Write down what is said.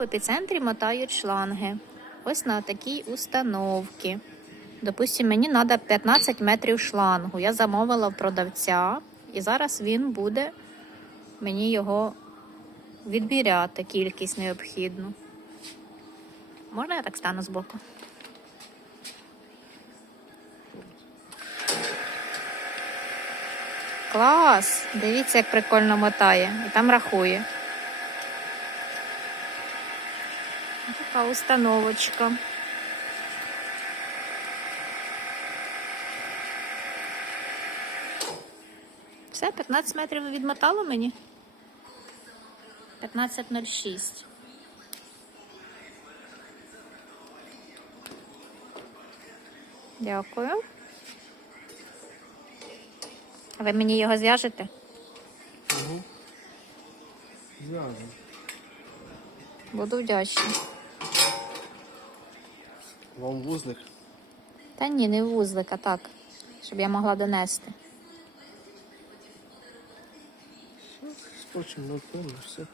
В епіцентрі мотають шланги. Ось на такій установці. Допустим, мені треба 15 метрів шлангу. Я замовила в продавця, і зараз він буде мені його відбіряти, кількість необхідну. Можна я так стану збоку? Клас! Дивіться, як прикольно мотає. І там рахує. Така установочка. Все, 15 метрів відмотало мені. 15.06. Дякую. А ви мені його зв'яжете? Угу. Зв'язано. Буду вдячна. Вам вузлик. Та ні, не вузлик, а так, щоб я могла донести. Скотчем напевно, все.